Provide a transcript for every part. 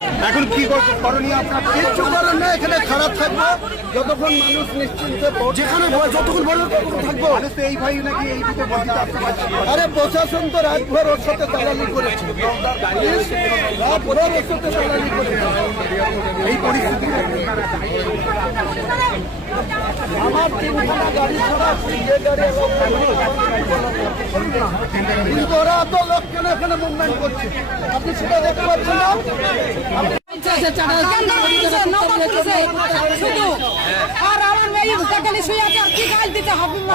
এখন কি করণীয় আপনার? কিচ্ছু করার না, এখানে খারাপ থাকবো যতক্ষণ মানুষ নিশ্চিন্তে যেখানে যতক্ষণ বড় ততক্ষণ থাকবো। মানুষ তো এই ভাই নাকি এই দিকে বলতে আসতে পারছে না। আরে প্রশাসন তো রাতভর ওর সাথে দালালি করেছে, রাতভর ওর সাথে দালালি করেছে। এই পরিস্থিতি আমার তিনখানা গাড়ি ছাড়া যে গাড়ি কিন্তু ওরা এত লোক কেন এখানে মুভমেন্ট করছে আপনি সেটা দেখতে পাচ্ছেন না?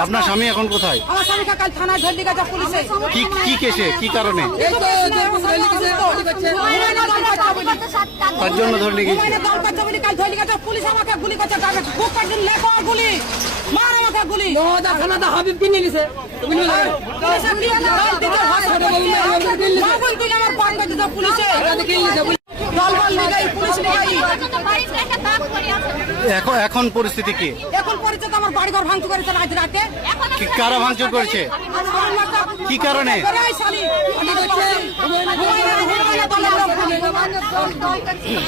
আপনার স্বামী এখন কোথায়? আমার স্বামীকে কাল থানায় ধরে গেছে পুলিশে। কি কেসে, কি কারণে? তার জন্য ধরে গেছে। কাল ধরে গেছে পুলিশ, আমাকে গুলি করছে, গুলি মার, আমাকে গুলি হাবিব কিনে নিছে। এখন পরিস্থিতি কি? এখন পরিস্থিতি আমার বাড়ি ঘর ভাঙচুর করেছে আজ রাতে। কারা ভাঙচুর করেছে? কি কারণে?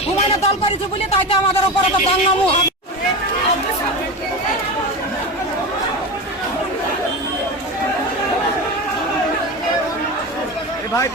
হুমায়ুনের দল করেছে বলে তাই তো আমাদের উপর একটা দাঙ্গামু হবে। ভাই